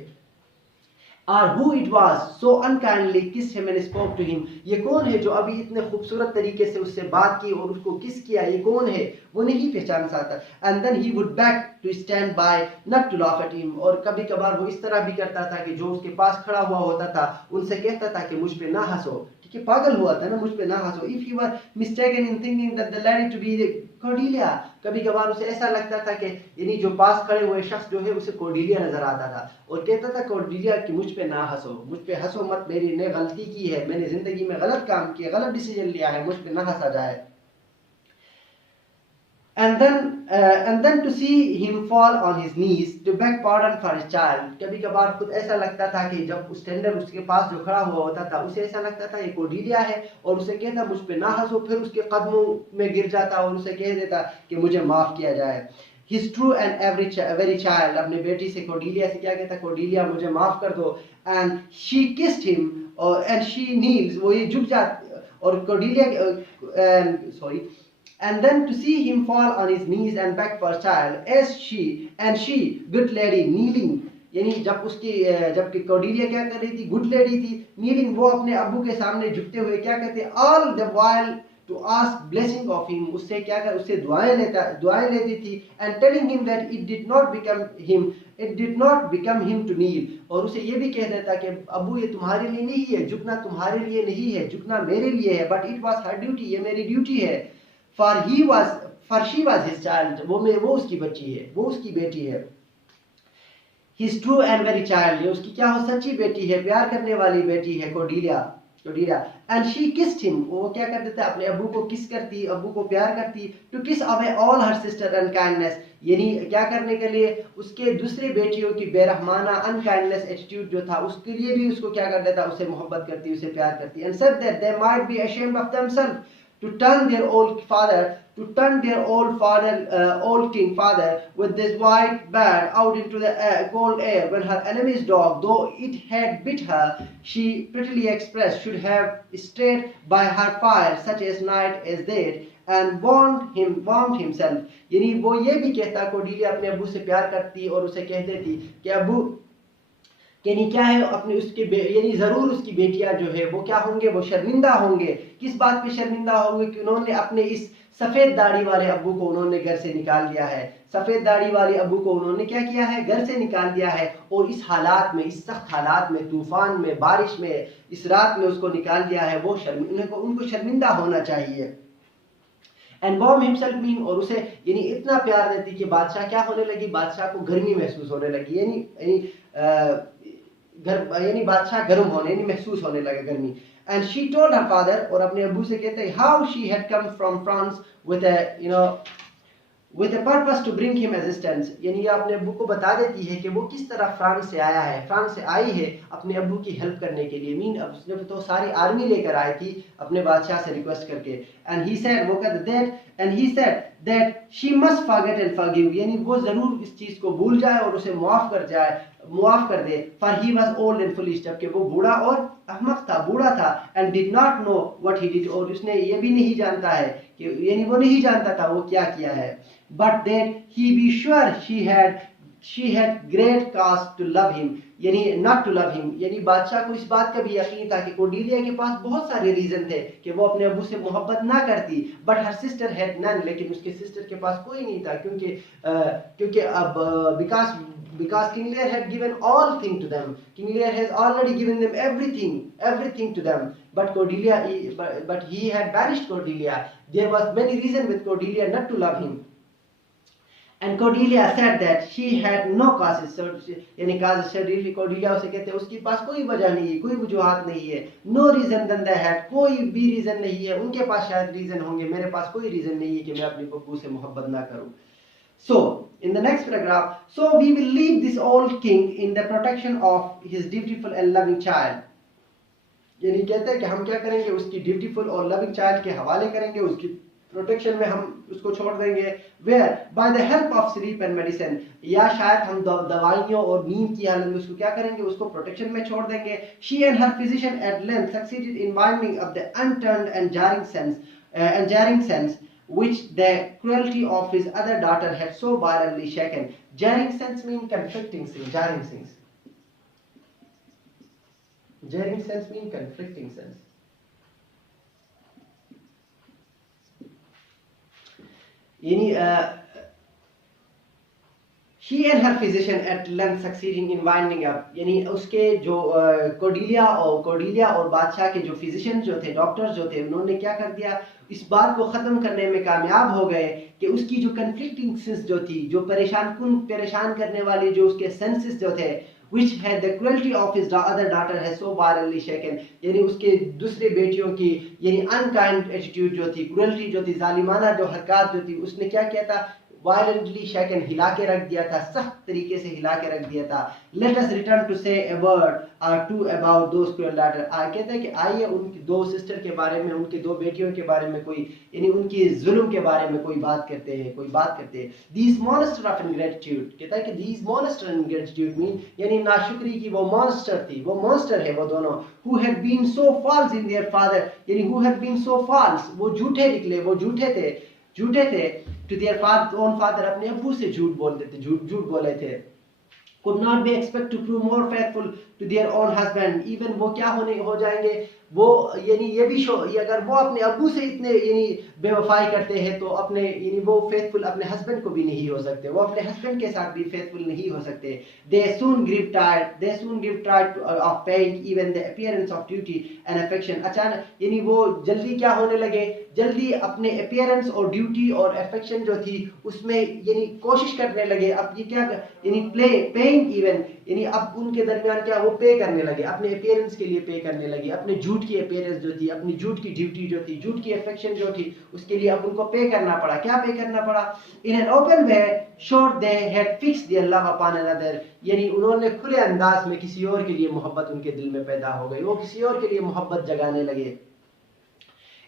or who it was so unkindly kissed him and spoke to him, ये कौन है जो अभी इतने खूबसूरत तरीके से उससे बात की और उसको किस किया, ये कौन है, वो नहीं पहचान सकता. And then he would beg to stand by not to laugh at him, और कभी कभार वो इस तरह भी करता था कि जो उसके पास खड़ा हुआ होता था उनसे कहता था कि मुझ पे ना हंसो, ठीक है, पागल हुआ था ना, मुझ पे ना हंसो. If he were mistaken in thinking that the lady to be Cordelia, कभी कभार उसे ऐसा लगता था कि यानी जो पास खड़े हुए शख्स जो है उसे कॉर्डेलिया नजर आता था, और कहता था कॉर्डेलिया कि मुझ पे ना हंसो, मुझ पे हंसो मत, मेरी ने गलती की है, मैंने जिंदगी में गलत काम किया, गलत डिसीजन लिया है, मुझ पे ना हंसा जाए. and then to see him fall on his knees to beg pardon for his child. कभी कभार खुद ऐसा लगता था कि जब उस टेंडर उसके पास जो खड़ा हुआ होता था उसे ऐसा लगता था ये कोर्डेलिया है और उसे कहता मुझ पे ना हंसो, फिर उसके कदमों में गिर जाता और उसे कह देता कि मुझे माफ किया जाए. His true and very child, अपने बेटी से कोर्डेलिया से क्या कहता, कोर्डेलिया मुझे माफ कर दो. And she kissed him and she kneels, वो ये झुक जाती और Cordelia and then to see him fall on his knees and beg for child as she good lady kneeling, यानी जबकि कोर्डेलिया क्या कर रही थी, गुड लेडी थी, नीलिंग वो अपने अब्बू के सामने झुकते हुए क्या कहते, all the while to ask blessing of him, उससे क्या कर, उससे दुआएं लेती थी, and telling him that it did not become him to kneel, और उसे ये भी कह देता कि अब्बू ये तुम्हारे लिए नहीं है, झुकना तुम्हारे लिए नहीं है, झुकना मेरे लिए है, but it was her duty, ये मेरी ड्यूटी है. For she was his child, वो उसकी बच्ची है, वो उसकी बेटी है. His true and very child, ये उसकी क्या हो, सच्ची बेटी है, प्यार करने वाली बेटी है Cordelia. And she kissed him, वो क्या कर देता, अपने अब्बू को किस करती, अब्बू को प्यार करती. To kiss away all her sister unkindness, यानी क्या करने के लिए, उसके दूसरी बेटियों की बेरहमाना unkindness attitude जो था उसके लिए भी उसको क्या कर देता, उसे मोहब्बत करती, उसे प्यार करती. And said that they might be ashamed of themselves to turn their old king father with this white bird out into the cold air when her enemy's dog, though it had bit her, she prettily expressed, should have stayed by her fire such as night as that and warmed himself. यानी वो ये भी कहता, Cordelia अपने अब्बू से प्यार करती और उसे कहते थी कि अब्बू यानी क्या है, अपने उसके यानी जरूर उसकी बेटियां जो है वो क्या होंगे, वो शर्मिंदा होंगे. किस बात पे शर्मिंदा होंगे कि उन्होंने अपने इस सफेद दाढ़ी वाले अब्बू को उन्होंने घर से निकाल दिया है. सफेद दाढ़ी वाले अब्बू को उन्होंने क्या किया है, घर से निकाल दिया है. और इस हालात में, इस सख्त हालात में, तूफान में, बारिश में, इस रात में उसको निकाल दिया है. वो उनको शर्मिंदा होना चाहिए. एंड warm himself mean, और उसे यानी इतना प्यार देती कि बादशाह क्या होने लगी, बादशाह को गर्मी महसूस होने लगी, यानी बादशाह गर्म होने यानी महसूस होने लगा गर्मी. And she told her father, और अपने अब्बू से कहते हैं, how she had come from France with a purpose to bring him assistance, यानी ये अपने अब्बू को बता देती है कि वो किस तरह फ्रांस से आया है, फ्रांस से आई है अपने अब्बू की हेल्प करने के लिए. मीन अब उसने तो सारी आर्मी लेकर आई थी अपने बादशाह से रिक्वेस्ट करके. एंड ही सेड, वो कहते that she must forget and forgive, यानी वो जरूर इस चीज को भूल जाए और उसे माफ कर दे. For he was old and foolish, जबकि वो बूढ़ा और अहमक था, बूढ़ा था. And did not know what he did, और उसने ये भी नहीं जानता है कि यानी वो नहीं जानता था वो क्या किया है. But that he be sure she had great cause to love him, यानी not to love him, यानी बादशाह को इस बात का भी यकीन था कि कोर्डेलिया के पास बहुत सारे रीजन थे कि वो अपने अब्बू से मोहब्बत ना करती. But her sister had none, लेकिन उसके सिस्टर के पास कोई नहीं था, क्योंकि अब because King Lear had given all things to them. King Lear has already given them everything to them. But he had banished Cordelia. There was many reasons with Cordelia not to love him. And Cordelia said that she had no causes. यानी Cordelia उसे कहते हैं उसके पास कोई वजह नहीं है, कोई वजूहात नहीं है. No reason than they had, कोई भी रीजन नहीं है. उनके पास शायद रीजन होंगे, मेरे पास कोई रीजन नहीं है कि मैं अपने बब्बू से मोहब्बत ना करूं. So in the next paragraph, so we will leave this old king in the protection of his dutiful and loving child. यानी कहते हैं कि हम क्या करेंगे, उसकी ड्यूटीफुल और लविंग चाइल्ड के हवाले करेंगे, उसकी प्रोटेक्शन में हम उसको छोड़ देंगे. Where by the help of sleep and medicine, या शायद हम दवाइयों और नींद की हालत में उसको क्या करेंगे, उसको प्रोटेक्शन में छोड़ देंगे. She and her physician at length succeeded in winding up the unturned and jarring sense which the cruelty of his other daughter had so violently shaken. Jarring sense mean conflicting sense. Jarring sense mean conflicting sense. She and her physician at length succeeding in winding up, यानी उसके जो Cordelia और बादशाह के जो physician जो थे, doctors जो थे, उन्होंने क्या कर दिया, इस बात को ख़त्म करने में कामयाब हो गए कि उसकी जो कन्फ्लिक्टिंग सेंस जो थी, जो परेशान करने वाली जो उसके सेंसेस जो थे, which had the cruelty of his other daughter has so violently shaken, यानी उसके दूसरे बेटियों की यानी अनकाइंड एटीट्यूड जो थी, क्रुएल्टी जो थी, जालिमाना जो हरकत जो थी, उसने क्या किया था, वायलेंटली शेकन, हिला के रख दिया था, सख्त तरीके से हिला के रख दिया था। Let us return to say a word or two about those cruel daughter. कहते हैं कि आइए उनकी दो सिस्टर के बारे में, उनकी दो बेटियों के बारे में कोई यानी उनकी जुल्म के बारे में कोई बात करते हैं। दीज मॉन्स्टर ऑफ इनग्रेटिट्यूड, कहता है कि दीज मॉन्स्टर इनग्रेटिट्यूड मीन यानी नाशुक्री की वो मॉन्स्टर थी, वो मॉन्स्टर है वो दोनों, who had been so false in their father, यानी who had been so false, वो झूठे निकले, वो झूठे थे टू देयर ओन फादर, अपने अब्बू से झूठ बोले थे। could not be expected to prove more faithful to their own husband, even वो क्या हो जाएंगे, वो यानी ये भी अगर वो अपने अब्बू से इतने यानी बेवफाई करते हैं तो अपने यानी वो फेथफुल अपने हस्बैंड को भी नहीं हो सकते, वो अपने हस्बैंड के साथ भी फेथफुल नहीं हो सकते। they soon grew tired of paying even the appearance of duty and affection, अचानक यानी वो जल्दी क्या होने लगे, जल्दी अपने अपीयरेंस और ड्यूटी और अफेक्शन जो थी उसमें यानी कोशिश करने लगे। अब ये क्या यानी पेइंग इवन यानी अब उनके दरमियान क्या वो पे करने लगे, अपने अपीयरेंस के लिए पे करने लगे, अपने झूठ की अपीयरेंस जो थी, अपनी झूठ की ड्यूटी जो थी, झूठ की अफेक्शन जो थी, उसके लिए अब उनको पे करना पड़ा। क्या पे करना पड़ा? In an open way sure they had fixed their love upon another, यानी उन्होंने खुले अंदाज में किसी और के लिए मोहब्बत उनके दिल में पैदा हो गई, वो किसी और के लिए मोहब्बत जगाने लगे।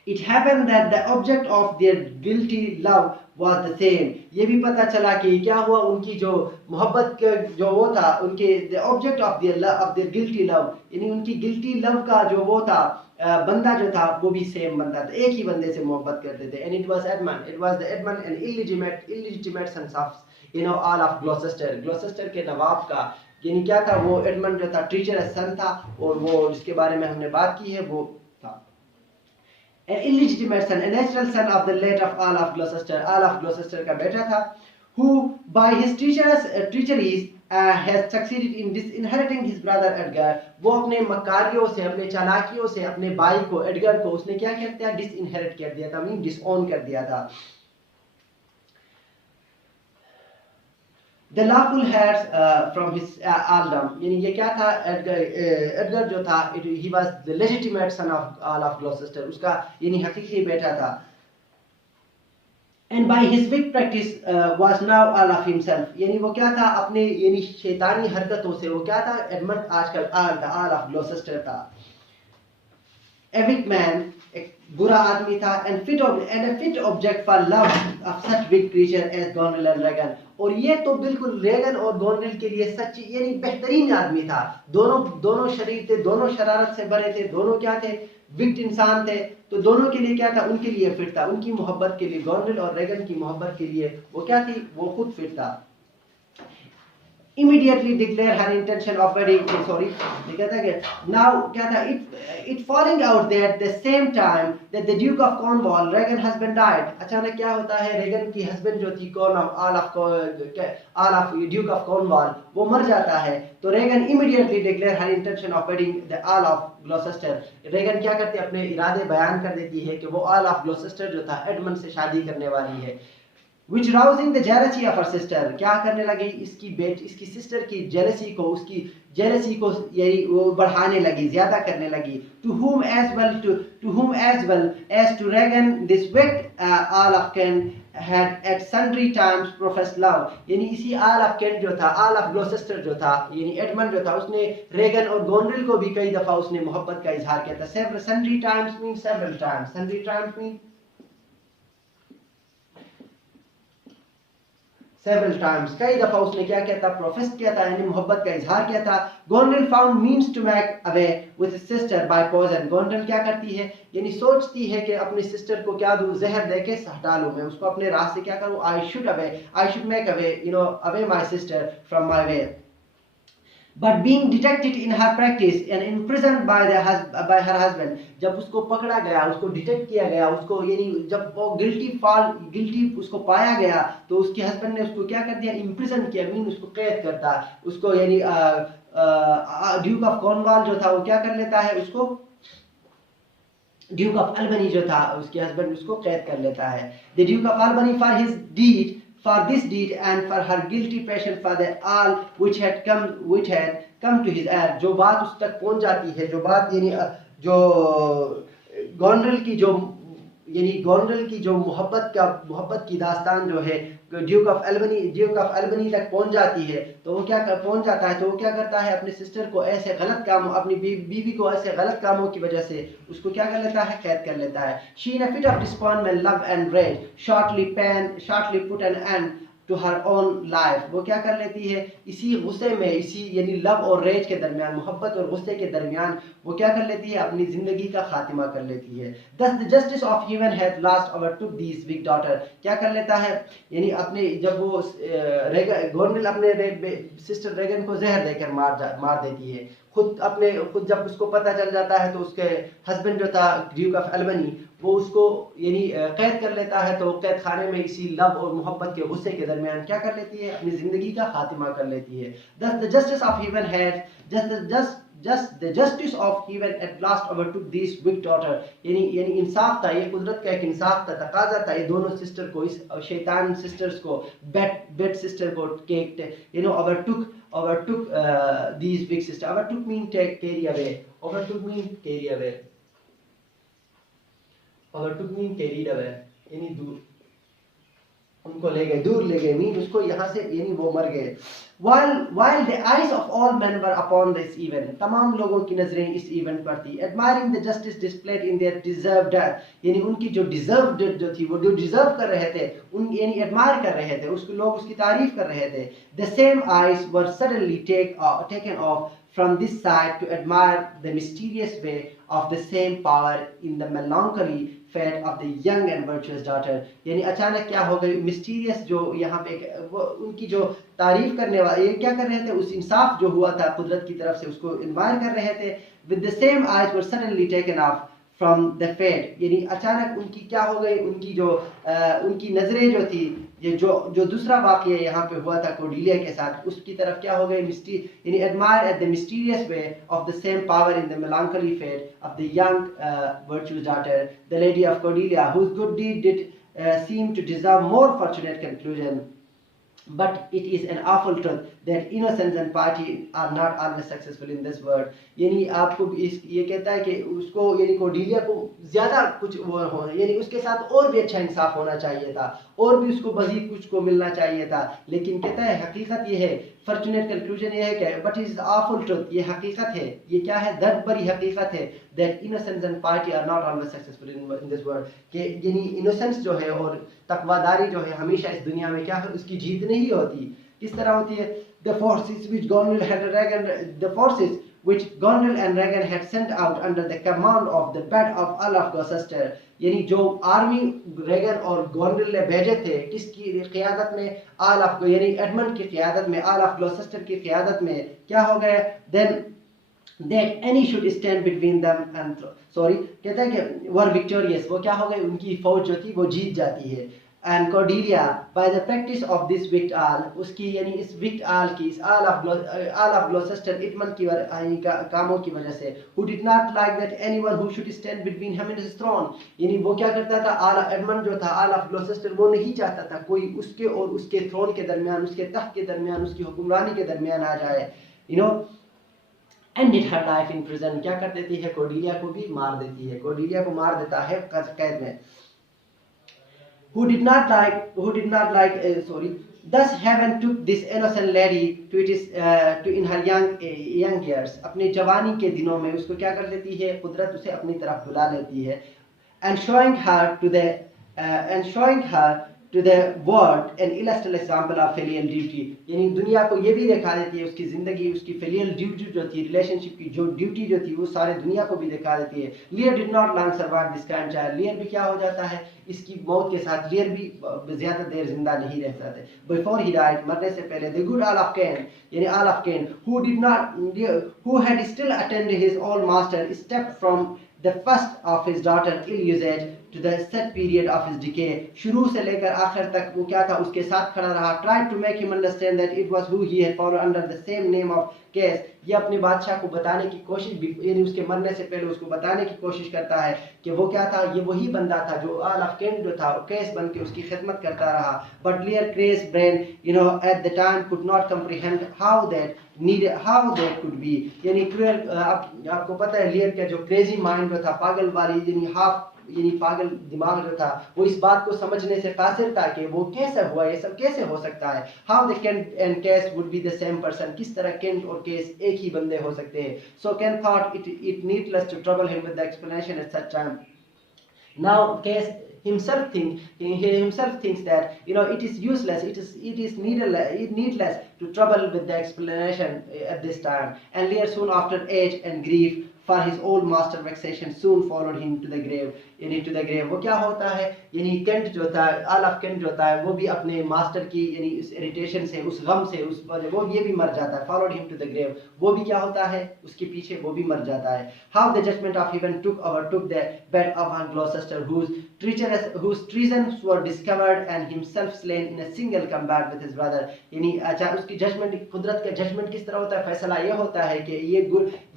It happened that the object of their guilty love was the same, ये भी पता चला कि क्या हुआ, उनकी जो मोहब्बत का जो वो था, उनके the object of their guilty love यानी उनकी guilty love का जो वो था बंदा जो था वो भी सेम बंदा था, एक ही बंदे से मोहब्बत करते थे। And it was Edmund, an illegitimate son of all of Gloucester के नवाब का, यानी क्या था वो एडमंड जो था ट्रीचरस सन था, और वो जिसके बारे में हमने बात की है वो था an illegitimate son, a natural son of the late of Earl of Gloucester का बेटा था, who by his treacheries has succeeded in disinheriting his brother Edgar, वो अपने मकारियों से, अपने चालाकियों से अपने भाई को एडगर को उसने क्या कर दिया, डिसइनहेरिट कर दिया था, मीन डिसओन कर दिया था। The lawful heirs from his earldom, यानी ये क्या था, एडगर जो था, he was the legitimate son of Earl of Gloucester, उसका यानी हकीकी बेटा था। And by his wicked practice was now Earl of himself, यानी वो क्या था, अपने यानी शैतानी हरकतों से वो क्या था, एडमंड आजकल Earl of Gloucester था। A wicked man, एक बुरा आदमी था, and a fit object for love of such big creature as Goneril and Regan, और ये तो बिल्कुल रेगन और गोनरिल के लिए सच्ची यानी बेहतरीन आदमी था। दोनों शरीर थे, दोनों शरारत से भरे थे, दोनों क्या थे, विक्ट इंसान थे, तो दोनों के लिए क्या था, उनके लिए फिट था, उनकी मोहब्बत के लिए, गोनरिल और रेगन की मोहब्बत के लिए वो क्या थी, वो खुद फिट था। Immediately declare her intention of wedding, now क्या था, it falling out there at the same time that the Duke of Cornwall, Regan husband died, अचानक क्या होता है, रेगन की हस्बैंड जो थी Earl of Duke of Cornwall, वो मर जाता है, तो Reagan immediately declare her intention of wedding the Earl of Gloucester, Regan क्या करती है, अपने इरादे बयान कर देती है कि वो Earl of Gloucester जो था एडमंड से शादी करने वाली है। Which rousing the jealousy of her sister, क्या करने लगी, इसकी सिस्टर की जेलसी को, उसकी जेलसी को यही वो बढ़ाने लगी, ज्यादा करने लगी। To whom as well as to Regan this wicked Earl of Kent had at sundry times professed love, यानी इसी Earl of Kent जो था, Earl of Gloucester जो था, यानी एडमंड जो था, उसने रेगन और गोनरिल को भी कई दफा उसने मोहब्बत का इजहार किया था। Sundry times means several times, sundry times means several times, कई दफा उसने क्या किया था, प्रोफेस किया था, यानी मोहब्बत का इजहार किया था। Goneril found means to make away with his sister by poison, Goneril क्या करती है, यानी सोचती है कि अपनी सिस्टर को क्या दूं, जहर देके हटा लूं, मैं उसको अपने राह से क्या करूं, I should make away away my sister from my way. But being detected in her practice and imprisoned by her husband, जब उसको पकड़ा गया, उसको डिटेक्ट किया गया, उसको यानी जब वो गिल्टी उसको पाया गया, तो उसके हस्बैंड ने उसको क्या कर दिया, इम्प्रिजन किया, मीन उसको कैद करता, उसको यानी ड्यूक ऑफ कॉर्नवाल जो था वो क्या कर लेता है, उसको ड्यूक ऑफ अल्बनी जो था उसके हस्बैंड उसको कैद कर लेता है। The Duke of Albany for this deed and for her guilty passion for the all which had come to his ear, जो बात उस तक पहुंच जाती है, जो बात यानी जो गोंडल की जो मोहब्बत की दास्तान जो है ड्यूक ऑफ एल्बनी तक पहुंच जाती है, तो वो क्या पहुंच जाता है, तो वो क्या करता है, अपने सिस्टर को ऐसे गलत काम, अपनी बीवी को ऐसे गलत कामों की वजह से उसको क्या कर लेता है, कैद कर लेता है. She in a fit of disappointment, love and rage shortly put an end to her own life. वो क्या कर लेती है, इसी गुस्से में, इसी यानी लव और रेज के दरमियान, मोहब्बत और गुस्से के दरमियान वो क्या कर लेती है, अपनी जिंदगी का खात्मा कर लेती है. Thus the justice of heaven hath last overtook these weak daughter. क्या कर लेता है, यानी अपने जब वो गोरमिल अपने सिस्टर रेगन को जहर देकर मार देती है, खुद जब उसको पता चल जाता है तो उसके हस्बैंड जो था ड्यूक ऑफ एल्बनी, वो उसको यानी कैद कर लेता है. तो कैद खाने में इसी लव और मोहब्बत के गुस्से के दरमियान क्या कर लेती है, अपनी जिंदगी का खात्मा कर लेती है. Thus the justice of heaven had the justice of heaven at last overtook this weak daughter. यानी इंसाफ था, ये कुदरत का एक इंसाफ था, तकाजा था ये दोनों सिस्टर को, इस शैतान सिस्टर्स को, बेड सिस्टर को overtook these big sister. Overtook mean carry away. Overtook mean carry away. Overtook mean carried away. यानी उनको ले गए, दूर ले गए, मीन उसको यहाँ से यानी वो मर गए. While the eyes of all men were upon this event, तमाम लोगों की नजरें इस इवेंट पर थी. Admiring the justice displayed in their deserved death, यानी उनकी जो deserved death जो थी, वो जो deserve कर रहे थे, यानी admire कर रहे थे, उसको लोग उसकी तारीफ कर रहे थे. The same eyes were suddenly taken off from this side to admire the mysterious way of the same power in the melancholy fate of the young and virtuous daughter. यानी अचानक क्या हो गई, मिस्टीरियस जो यहाँ पे वो उनकी जो तारीफ करने वाले ये क्या कर रहे थे, उस इंसाफ जो हुआ था कुदरत की तरफ से उसको इन्वायर कर रहे थे. With the same eyes were suddenly taken off from the fate, यानी अचानक उनकी क्या हो गई, उनकी नजरें जो थी, ये जो दूसरा वाक़या यहाँ पे हुआ था कोर्डेलिया के साथ, उसकी तरफ क्या हो गई, यानी admire at the mysterious way of the same power in the melancholy fate of the young virtuous daughter, the lady of Cordelia, whose good deed did seem to deserve more fortunate conclusion. But it is an awful truth that innocence and piety are not always successful in this world. यानी आपको ये कहता है कि उसको यानी Cordelia को ज़्यादा कुछ वो हो, यानी उसके साथ और भी अच्छा इंसाफ होना चाहिए था, और भी उसको मज़ीद कुछ को मिलना चाहिए था, लेकिन कहता है हकीकत ये है, फॉर्चुनेट कंक्लूजन ये है कि but it is awful truth, ये हकीकत है, ये क्या है, दर्द भरी हकीकत है, that innocence and piety are not always successful in this world, कि यानी इनोसेंस जो है और तकवादारी जो है हमेशा इस दुनिया में क्या है, उसकी जीत नहीं होती. किस तरह होती है, the forces which Gondel and Reagan had sent out under the command of the bed of Olaf Gloucester, यानी जो आर्मी रेगन और गोंडल ने भेजे थे, किसकी क़ियादत में, ऑलफ, यानी एडमंड की क़ियादत में, ऑलफ ग्लॉसेस्टर की क़ियादत में, क्या हो गया, then that any should stand between them and कहता है कि were victorious, वो क्या हो गए, उनकी फौज जो थी वो जीत जाती है. And Cordelia, by the practice of this wicked owl, उसकी यानी इस wicked owl की, इस owl of Gloucester एडमंड की कामों की वजह से, who did not like that anyone who should stand between him and his throne, यानी वो क्या करता था, एडमंड जो था, owl of Gloucester, वो नहीं चाहता था कोई उसके और उसके थ्रोन के दरमियान, उसके तख्त के दरमियान, उसकी हुक्मरानी के दरमियान आ जाए. ended her life in prison. क्या कर देती है, कोर्डेलिया को भी मार देती है, कोर्डेलिया को मार देता है कैद में. Thus heaven took this innocent lady to in her young years. अपने जवानी के दिनों में उसको क्या कर लेती है, कुदरत उसे अपनी तरफ बुला लेती है. And showing her to the world an illustrious example of filial duty. यानी दुनिया को ये भी दिखा देती है उसकी ज़िंदगी, उसकी filial duty जो थी, रिलेशनशिप की जो ड्यूटी जो थी, वो सारे दुनिया को भी दिखा देती है. Lear did not long survive this kind child. Lear भी क्या हो जाता है, इसकी मौत के साथ Lear भी ज़्यादा देर जिंदा नहीं रह सकते. Before he died, मरने से पहले, the good Olaf Cain, यानी Olaf Cain, who had still attended his old master, stepped from the first of his daughter ill usage to the set period of his decay. शुरू से लेकर आखिर तक वो क्या था, उसके साथ खड़ा रहा. Tried to make him understand that it was who he had followed under the same name of case, ये अपने बादशाह को बताने की कोशिश, यानी उसके मरने से पहले उसको बताने की कोशिश करता है कि वो क्या था, ये वही बंदा था जो अर्ल ऑफ केंट जो था, केस बन के उसकी खिदमत करता रहा। But लियर craze brain at the time could not comprehend how that could be, यानी क्रूअल, आपको पता है लियर का जो क्रेजी माइंड जो था, पागल वाली यानी पागल दिमाग जो था, वो इस बात को समझने से कासिर था कि वो कैसे हुआ, ये सब कैसे हो सकता है। How the Kent and case would be the same person, किस तरह केंट और केस एक ही बंदे हो सकते हैं। So Kent thought it needless to trouble him with the explanation at such time. Now Case himself thinks that it is useless, it is needless to trouble with the explanation at this time. And Lear soon after age and grief for his old master vexation soon followed him to the grave, यानी to the grave। वो क्या होता है, यानी Kent जो था, earl of Kent जो था, वो भी अपने मास्टर की यानी उस इरिटेशन से, उस गम से, उस वो ये भी मर जाता है। followed him to the grave, वो भी क्या होता है, उसके पीछे वो भी मर जाता है। How the judgment of heaven overtook the bed of Gloucester, whose treasons were discovered and himself slain in a single combat with his brother। यानी अच्छा, उसकी जजमेंट, कुदरत का जजमेंट किस तरह होता है, फैसला ये होता है कि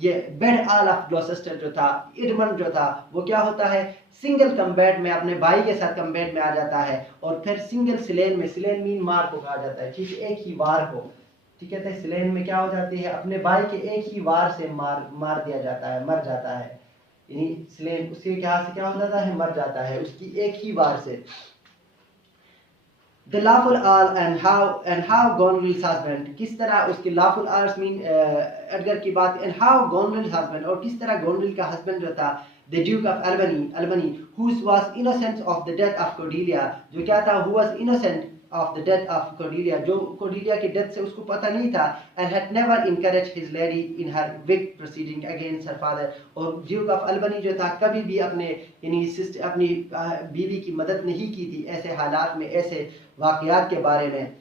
ये बेड अर्ल ऑफ ग्लॉसेस्टर जो था, एडमंड जो था, वो क्या होता है, सिंगल कम्बैट में अपने भाई के साथ कम्बैट में आ जाता है, और फिर सिंगल स्लेन में, स्लेन मीन मार को कहा जाता है, ठीक, एक ही वार को, ठीक है, स्लेन में क्या हो जाती है, अपने भाई के एक ही वार से मार दिया जाता है, मर जाता है, यानी स्लेन उसके क्या हो जाता है, मर जाता है उसकी एक ही वार से। The lawful earl and how Gonville's husband, किस तरह उसके lawful earls मीन एडगर की बात, and how Gonville's husband, और किस तरह Gonville का husband जो था, the Duke of Albany, who was innocent of the death of Cordelia, जो क्या था, who was innocent of the death of Cordelia, जो Cordelia की डेथ से उसको पता नहीं था, and had never encouraged his lady in her wicked proceeding against her father, और ड्यूक ऑफ अल्बनी जो था, कभी भी अपने अपनी बीवी की मदद नहीं की थी ऐसे हालात में, ऐसे वाकयात के बारे में।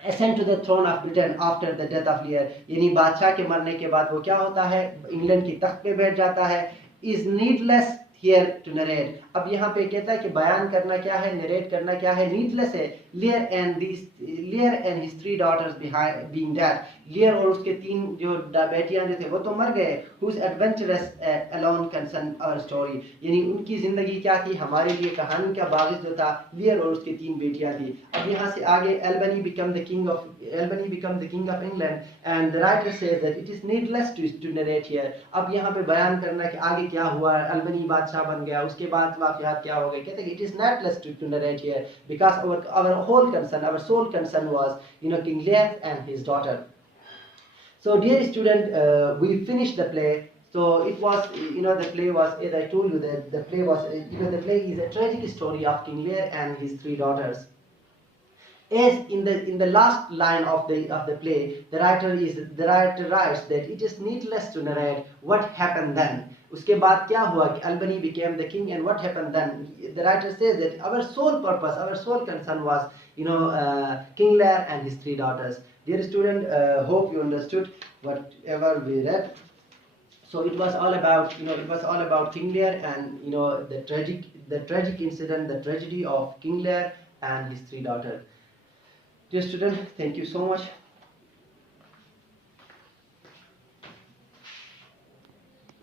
Ascend to the throne of Britain after the death of Lear, यानी बादशाह के मरने के बाद वो क्या होता है, इंग्लैंड की तख्त पे बैठ जाता है। Is needless here to narrate, अब यहाँ पे कहता है कि बयान करना क्या है, नरेट करना क्या है, नीडलेस है। Lear and his 3 daughters being dead, Lear और उसके 3 जो बेटियां जो थे वो तो मर गए। Whose adventurous alone concern our story, यानी उनकी जिंदगी क्या थी, हमारे लिए कहानी का बागिस जो था, Lear और उसके 3 बेटियां थी। अब यहाँ से आगे Albany become the king of England, and the writer says that it is needless to narrate here, अब यहाँ पे बयान करना कि आगे क्या हुआ, अल्बनी बादशाह बन गया, उसके बाद वाक़यात क्या हो गए, कहते हैं it is needless to narrate here because our whole concern, our sole concern was King Lear and his daughter. So dear student, we finished the play. So it was, the play was, as I told you, that the play was, the play is a tragic story of King Lear and his 3 daughters. As in the last line of the play, the writer writes that it is needless to narrate what happened then. उसके बाद क्या हुआ कि Albany became the king, and what happened then? The writer says that our sole purpose, our sole concern was, King Lear and his 3 daughters. Dear student, hope you understood whatever we read. So it was all about King Lear and the tragic incident, the tragedy of King Lear and his 3 daughters. Dear student, thank you so much.